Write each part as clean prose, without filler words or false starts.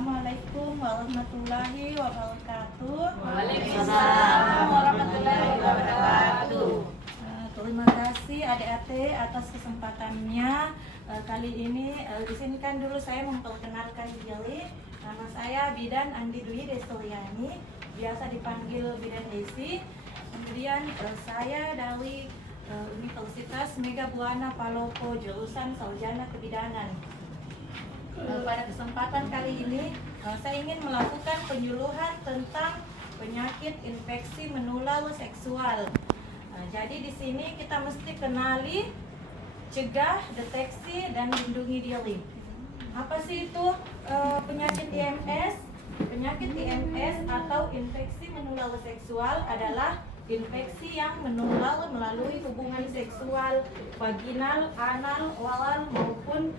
Assalamualaikum warahmatullahi wabarakatuh. Waalaikumsalam warahmatullahi wabarakatuh. Terima kasih adik-adik atas kesempatannya. Kali ini izinkan dulu saya memperkenalkan diri. Nama saya Bidan Andi Dwi Desturiani, biasa dipanggil Bidan Desi. Kemudian saya dari Universitas Mega Buana Palopo, jurusan Sarjana Kebidanan. Pada kesempatan kali ini saya ingin melakukan penyuluhan tentang penyakit infeksi menular seksual. Jadi di sini kita mesti kenali, cegah, deteksi, dan lindungi diri. Apa sih itu penyakit IMS? Penyakit IMS atau infeksi menular seksual adalah infeksi yang menular melalui hubungan seksual vaginal, anal, oral maupun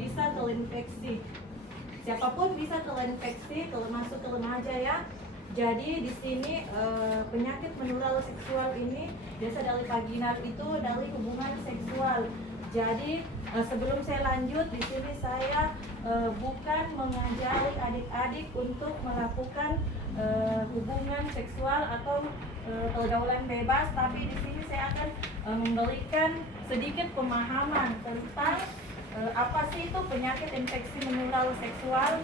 bisa terinfeksi. Siapapun bisa terinfeksi, termasuk remaja ya. Jadi di sini penyakit menular seksual ini biasa dari vaginal itu dari hubungan seksual. Jadi sebelum saya lanjut di sini saya bukan mengajari adik-adik untuk melakukan hubungan seksual atau pergaulan bebas, tapi di sini saya akan memberikan sedikit pemahaman tentang apa sih itu penyakit infeksi menular seksual.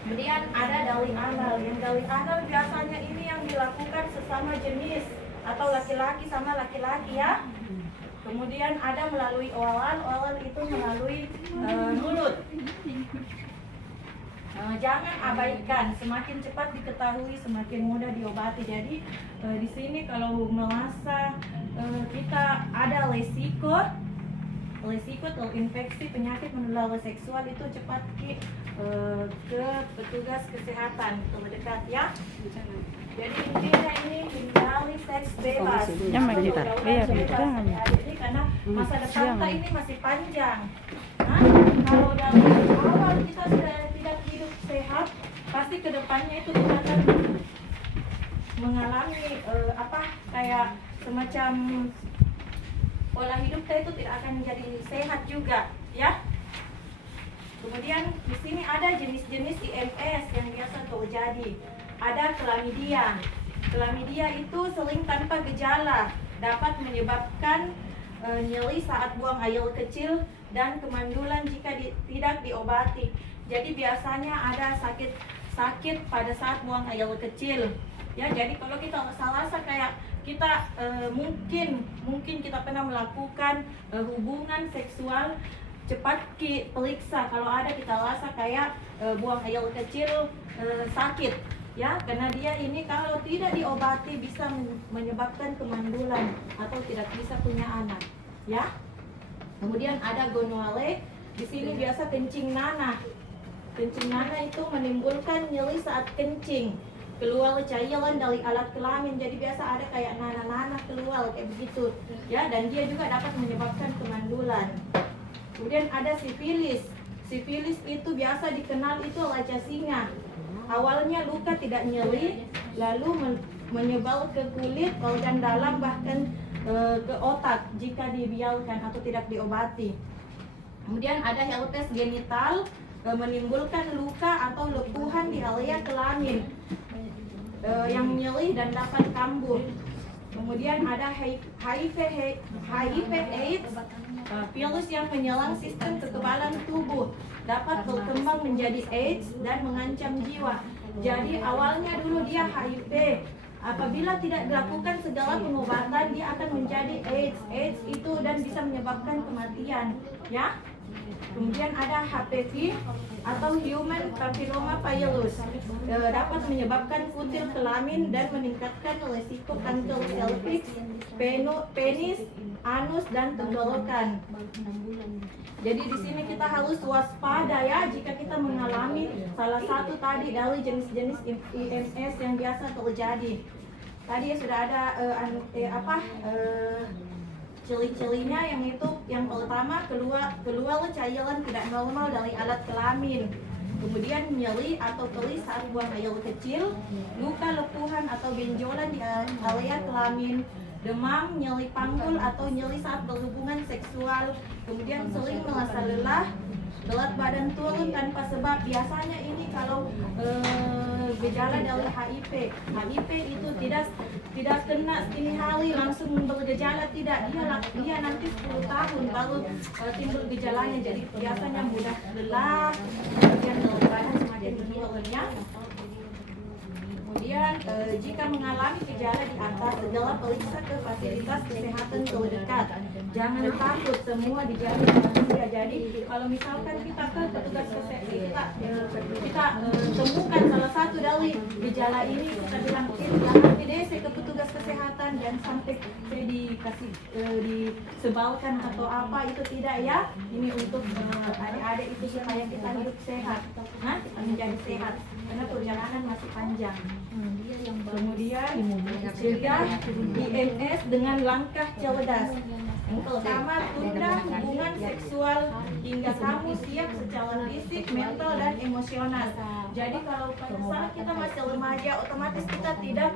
Kemudian ada dari anal. Yang dari anal biasanya ini yang dilakukan sesama jenis atau laki-laki sama laki-laki ya. Kemudian ada melalui oral. Oral itu melalui mulut. Jangan abaikan, semakin cepat diketahui semakin mudah diobati. Jadi di sini kalau merasa kita ada resiko terinfeksi penyakit menular seksual itu cepat ke petugas kesehatan terdekat ya. Jadi intinya ini hindari seks bebas. Ini karena masa depan kita ini masih panjang. Nah, kalau dari awal kita sudah tidak hidup sehat, pasti kedepannya itu kita akan mengalami kayak semacam pola hidup kita itu tidak akan menjadi sehat juga, ya. Kemudian di sini ada jenis-jenis IMS yang biasa terjadi. Ada klamidia. Klamidia itu sering tanpa gejala, dapat menyebabkan nyeri saat buang air kecil dan kemandulan jika tidak diobati. Jadi biasanya ada sakit pada saat buang air kecil. Ya, jadi kalau kita rasa kayak kita mungkin kita pernah melakukan hubungan seksual, cepat periksa kalau ada kita rasa kayak buang air kecil sakit ya, karena dia ini kalau tidak diobati bisa menyebabkan kemandulan atau tidak bisa punya anak ya. Kemudian ada gonorrhea. Di sini biasa kencing nanah. Kencing nanah itu menimbulkan nyeri saat kencing, keluar cairan dari alat kelamin, jadi biasa ada kayak nanah-nanah keluar kayak begitu ya, dan dia juga dapat menyebabkan kemandulan. Kemudian ada sifilis. Sifilis itu biasa dikenal itu raja singa. Awalnya luka tidak nyeri, lalu menyebar ke kulit, organ dalam, bahkan ke otak jika dibiarkan atau tidak diobati. Kemudian ada herpes genital, menimbulkan luka atau lepuhan di area kelamin yang nyeri dan dapat kambuh. Kemudian ada HIV AIDS, virus yang menyerang sistem kekebalan tubuh, dapat berkembang menjadi AIDS dan mengancam jiwa. Jadi awalnya dulu dia HIV, apabila tidak dilakukan segala pengobatan dia akan menjadi AIDS itu dan bisa menyebabkan kematian ya. Kemudian ada HPV atau Human Papilloma Virus, dapat menyebabkan kutil kelamin dan meningkatkan resiko kanker serviks, penis, anus, dan tenggorokan. Jadi di sini kita harus waspada ya jika kita mengalami salah satu tadi dari jenis-jenis IMS yang biasa terjadi. Tadi sudah ada ciri-cirinya, yang pertama keluar cairan tidak normal dari alat kelamin. Kemudian nyeri atau perih saat buang air kecil, luka lepuhan atau benjolan di area kelamin, demam, nyeri panggul atau nyeri saat berhubungan seksual, kemudian sering merasa lelah, berat badan turun tanpa sebab. Biasanya ini kalau gejala dari HIV itu tidak kena setiap hari langsung bergejala, tidak, dia nanti 10 tahun baru timbul gejalanya. Jadi biasanya mudah lelah, kemudian berat badan semakin menurun ya. Kemudian jika mengalami gejala di atas, segera periksa ke fasilitas kesehatan terdekat. Jangan takut, semua dijamin rahasia. Jadi kalau misalkan kita ke petugas kesehatan, kita temukan salah satu dari gejala ini, kita bilang jangan DC ke petugas kesehatan dan sampai saya dikasih disebalkan atau apa, itu tidak ya. Ini untuk adik-adik itu supaya kita hidup sehat, nah kita menjadi sehat karena perjalanan masih panjang. Kemudian cegah IMS dengan langkah cerdas. Yang pertama, tunda hubungan seksual hingga kamu siap secara fisik, mental, dan emosional. Jadi kalau pada saat kita masih remaja, otomatis kita tidak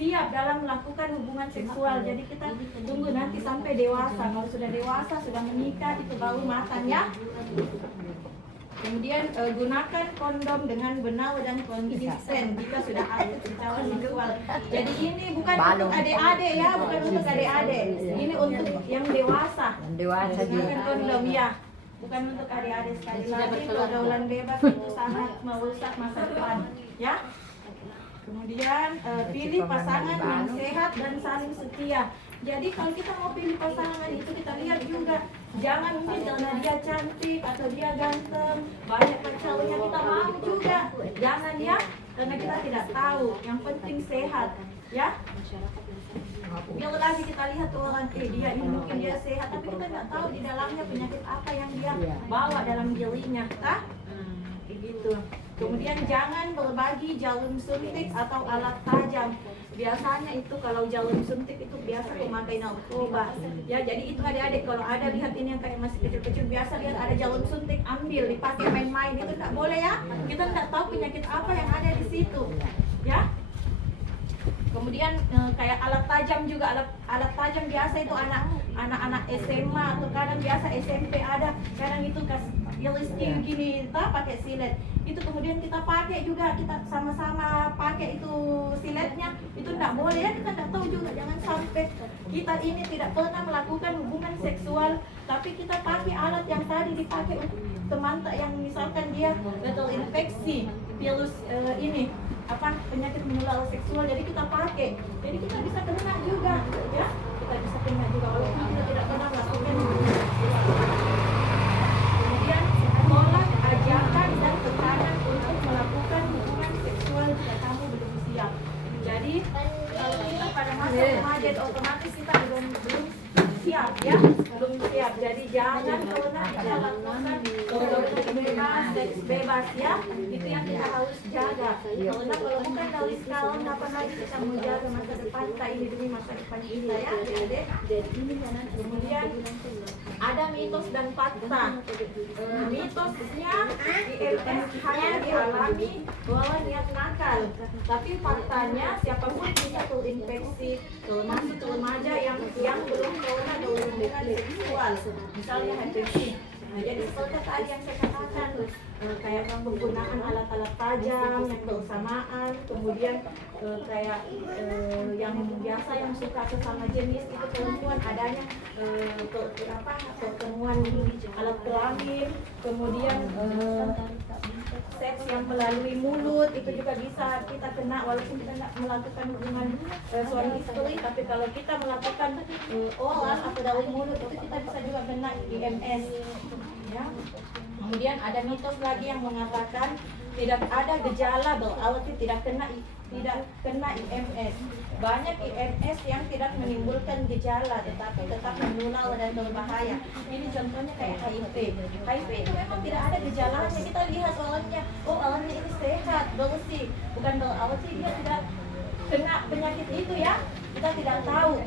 siap dalam melakukan hubungan seksual. Jadi kita tunggu nanti sampai dewasa. Kalau sudah dewasa, sudah menikah, itu baru matanya. Kemudian gunakan kondom dengan benar dan konsisten jika sudah aktif secara seksual. Jadi ini bukan untuk adik-adik ya, bukan untuk adik-adik. Ini untuk yang dewasa. Gunakan kondom ya, bukan untuk adik-adik. Sekali lagi, pergaulan bebas itu sangat merusak masa depan ya. Kemudian pilih pasangan yang sehat dan saling setia. Jadi kalau kita mau pilih pasangan itu kita lihat juga, jangan mungkin karena dia cantik atau dia ganteng, banyak pacarnya kita mau juga, jangan ya, karena kita tidak tahu. Yang penting sehat ya. Biar lagi kita lihat orang dia ini mungkin dia sehat, tapi kita tidak tahu di dalamnya penyakit apa yang dia bawa dalam dirinya, tak? Begitu. Kemudian jangan berbagi jarum suntik atau alat tajam. Biasanya itu kalau jarum suntik itu biasa pemakai narkoba. Ya, jadi itu adik-adik kalau ada lihat ini yang kayak masih kecil-kecil, biasa lihat ada jarum suntik, ambil, dipakai main-main, itu tidak boleh ya. Kita tidak tahu penyakit apa yang ada di situ. Ya. Kemudian kayak alat tajam juga, alat tajam biasa itu anak-anak SMA atau kadang biasa SMP ada, kadang itu LSD gini, kita pakai silet. Itu kemudian kita pakai juga, kita sama-sama pakai itu siletnya, itu tidak boleh ya, kita tidak tahu juga. Jangan sampai kita ini tidak pernah melakukan hubungan seksual, tapi kita pakai alat yang tadi dipakai untuk teman yang misalkan dia terinfeksi virus ini penyakit menular seksual, jadi kita pakai, jadi kita bisa kena juga ya, kita bisa kena juga walaupun kita tidak pernah melakukan hubungan seksual. Kemudian tolak ajakan dan tekanan untuk melakukan hubungan seksual jika kamu belum siap. Jadi kalau kita pada masa remaja otomatis kita belum siap ya, belum siap. Jadi jangan pernah kita lakukan bebas, seks bebas ya, itu yang kita harus jaga. Karena kalau bukan dari sekarang, kapan lagi kita mau jaga masa depan kita ini demi masa depan kita ya, adik-adik. Kemudian ada mitos dan fakta. Mitosnya IMS hanya dialami oleh niat nakal, tapi faktanya siapapun bisa terinfeksi, termasuk remaja yang belum pernah berhubungan seksual, misalnya HIV. Nah, jadi seperti tadi yang saya katakan, kayak penggunaan alat-alat tajam yang bersamaan, kemudian kayak yang biasa yang suka sesama jenis itu perempuan, adanya pertemuan alat kelamin, kemudian seks yang melalui mulut itu juga bisa kita kena walaupun kita tidak melakukan hubungan suami istri, tapi kalau kita melakukan oral atau dari mulut itu kita bisa juga kena IMS ya. Kemudian ada mitos lagi yang mengatakan tidak ada gejala berarti tidak kena IMS. Banyak IMS yang tidak menimbulkan gejala tetapi tetap menular dan berbahaya. Ini contohnya kayak HIV. HIV itu memang tidak ada gejalanya. Kita lihat orangnya, orangnya ini sehat, bersih. Bukan berarti dia tidak kena penyakit itu ya. Kita tidak tahu.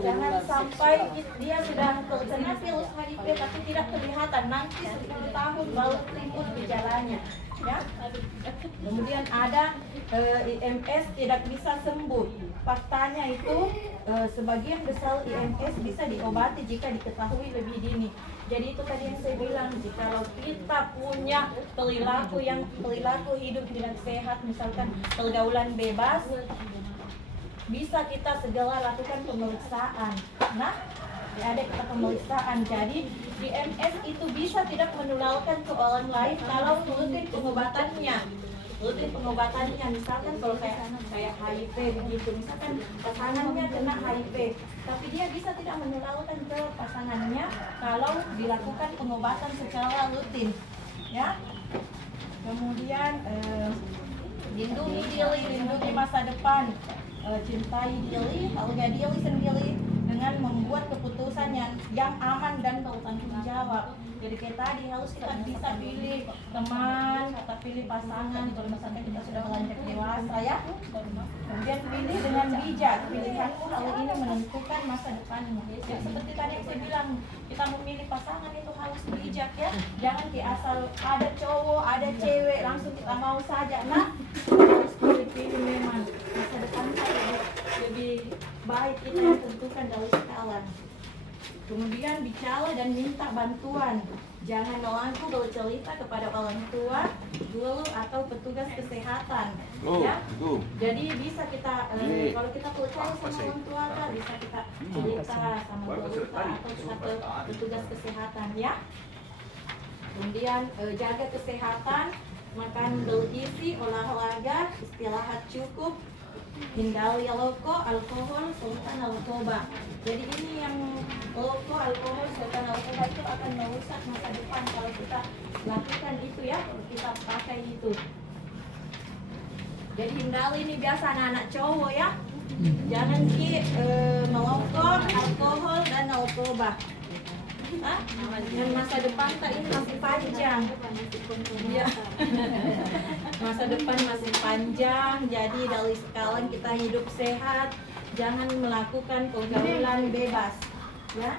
Jangan sampai dia sudah terkena virus HIV tapi tidak kelihatan. Nanti 10 tahun baru timbul gejalanya. ya. Kemudian ada IMS tidak bisa sembuh. Faktanya itu sebagian besar IMS bisa diobati jika diketahui lebih dini. Jadi itu tadi yang saya bilang, jika kita punya perilaku hidup tidak sehat, misalkan pergaulan bebas, bisa kita segera lakukan pemeriksaan. Nah, ada kita pemeriksaan. Jadi IMS itu bisa tidak menularkan ke orang lain kalau rutin pengobatannya. Misalkan kalau kayak HIV begitu, misalkan pasangannya kena HIV, tapi dia bisa tidak menularkan ke pasangannya kalau dilakukan pengobatan secara rutin, ya. Kemudian lindungi diri, lindungi masa depan, cintai diri, hargai diri sendiri dengan membuat keputusan yang aman dan bertanggung jawab. Jadi kayak tadi harus kita bisa pilih teman, kita pilih pasangan kalau misalnya kita sudah beranjak dewasa, ya. Kemudian pilih dengan bijak. Pilihanmu kali ini menentukan masa depanmu. Ya, seperti tadi yang saya bilang, kita memilih pasangan itu harus bijak, ya. Jangan asal ada cowok, ada cewek langsung kita mau saja. Nah, harus pilih memang masa depan lebih baik kita yang tentukan dari sekarang. Kemudian bicara dan minta bantuan. Jangan ragu bercerita kepada orang tua, guru atau petugas kesehatan. Ya. Jadi bisa kita kalau kita percaya sama orang tua, bisa kita cerita sama guru atau ke petugas kesehatan, ya. Kemudian jaga kesehatan, makan bergizi, olahraga, istirahat cukup, hindari rokok, alkohol, serta narkoba. Jadi ini yang rokok, alkohol, serta narkoba itu akan merusak masa depan kalau kita lakukan itu, ya, kalau kita pakai itu. Jadi hindari ini biasa anak-anak cowok, ya. Jangan merokok, alkohol, dan narkoba. Dan masa depan ini masih panjang. Ya. Masa depan masih panjang. Jadi dari sekarang kita hidup sehat, jangan melakukan pergaulan bebas, ya.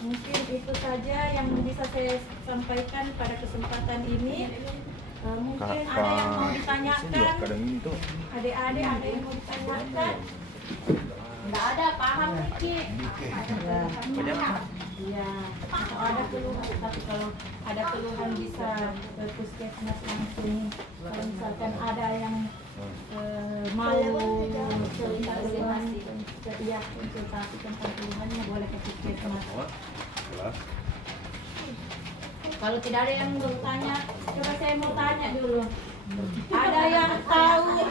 Mungkin itu saja yang bisa saya sampaikan pada kesempatan ini. Mungkin ada yang mau ditanyakan. Adik-adik ada yang mau ditanyakan? Enggak ada, paham Niki. Iya, kalau ada keluhan bisa ke puskesmas langsung. Kalau misalkan ada yang mau cerita konsultasi tentang keluhannya, boleh ke puskesmas. Kalau tidak ada yang bertanya, coba saya mau tanya dulu. Ada yang tahu?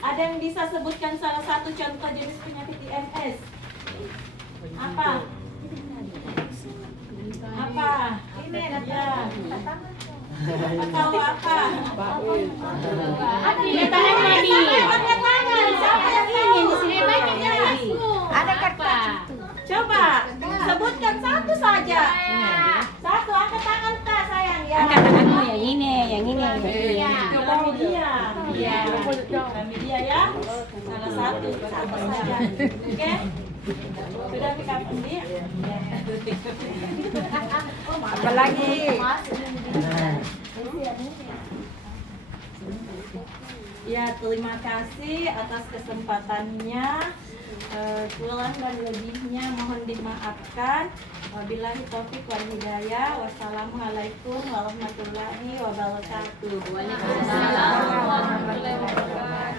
Ada yang bisa sebutkan salah satu contoh jenis penyakit IMS? Apa? Apa? Ini ya. Tahu apa? Siapa yang tahu? Ada kata. Coba sebutkan satu saja. Satu, angkat tangan tak sayang, ya. Angkat tanganmu yang ini, yang ini. Coba media. Iya. Media, ya. Salah satu saja. Oke. Sudah kapan dia? Apa lagi? Ya, terima kasih atas kesempatannya. Kurang dan lebihnya mohon dimaafkan. Wabillahi taufiq wal hidayah. Wassalamualaikum warahmatullahi wabarakatuh. Waalaikumsalam warahmatullahi wabarakatuh.